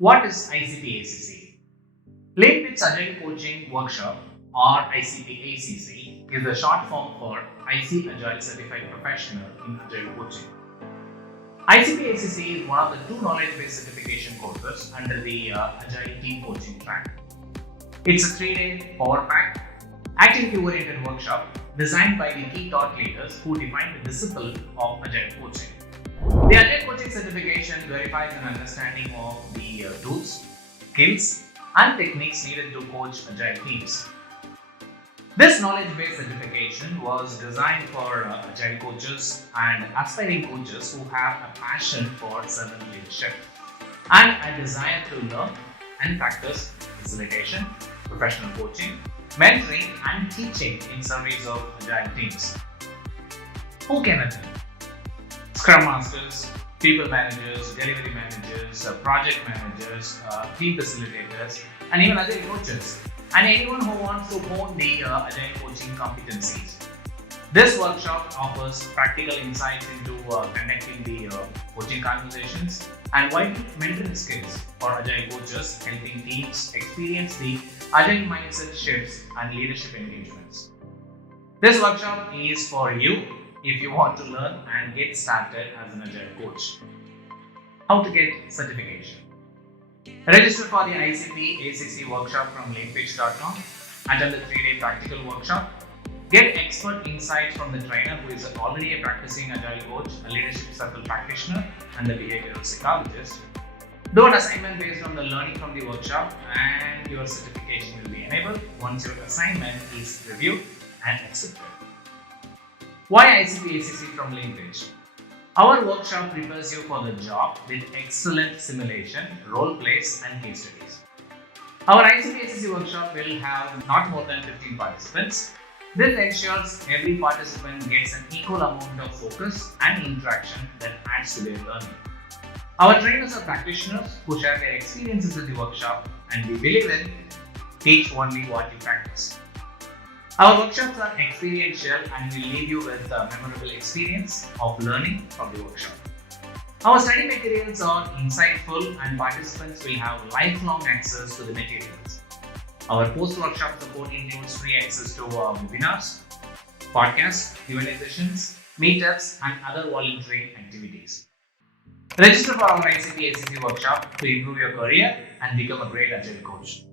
What is ICP-ACC? Leanpitch Agile Coaching Workshop or ICP-ACC is the short form for ICAgile Certified Professional in Agile Coaching. ICP-ACC is one of the two knowledge-based certification courses under the Agile Team Coaching track. It's a 3-day power-packed, activity-oriented workshop designed by the key thought leaders who define the discipline of Agile Coaching. The Agile Coaching Certification verifies an understanding of the tools, skills, and techniques needed to coach Agile teams. This knowledge-based certification was designed for Agile coaches and aspiring coaches who have a passion for servant leadership and a desire to learn and practice facilitation, professional coaching, mentoring, and teaching in service of Agile teams. Who can attend? Scrum Masters, People Managers, Delivery Managers, Project Managers, Team Facilitators, and even Agile coaches, and anyone who wants to hone the Agile coaching competencies. This workshop offers practical insights into conducting the coaching conversations and vital mentoring skills for Agile coaches, helping teams experience the Agile mindset shifts and leadership engagements. This workshop is for you if you want to learn and get started as an Agile coach. How to get certification? Register for the ICP-ACC workshop from leanpitch.com, attend the 3-day practical workshop, get expert insights from the trainer who is already a practicing Agile coach, a leadership circle practitioner, and a behavioral psychologist. Do an assignment based on the learning from the workshop, and your certification will be enabled once your assignment is reviewed and accepted. Why ICP-ACC from Leanpitch? Our workshop prepares you for the job with excellent simulation, role plays, and case studies. Our ICP-ACC workshop will have not more than 15 participants. This ensures every participant gets an equal amount of focus and interaction that adds to their learning. Our trainers are practitioners who share their experiences in the workshop, and we believe in teach only what you practice. Our workshops are experiential and will leave you with a memorable experience of learning from the workshop. Our study materials are insightful and participants will have lifelong access to the materials. Our post-workshop support includes free access to webinars, podcasts, Q&A sessions, meetups, and other voluntary activities. Register for our ICP-ACC workshop to improve your career and become a great Agile coach.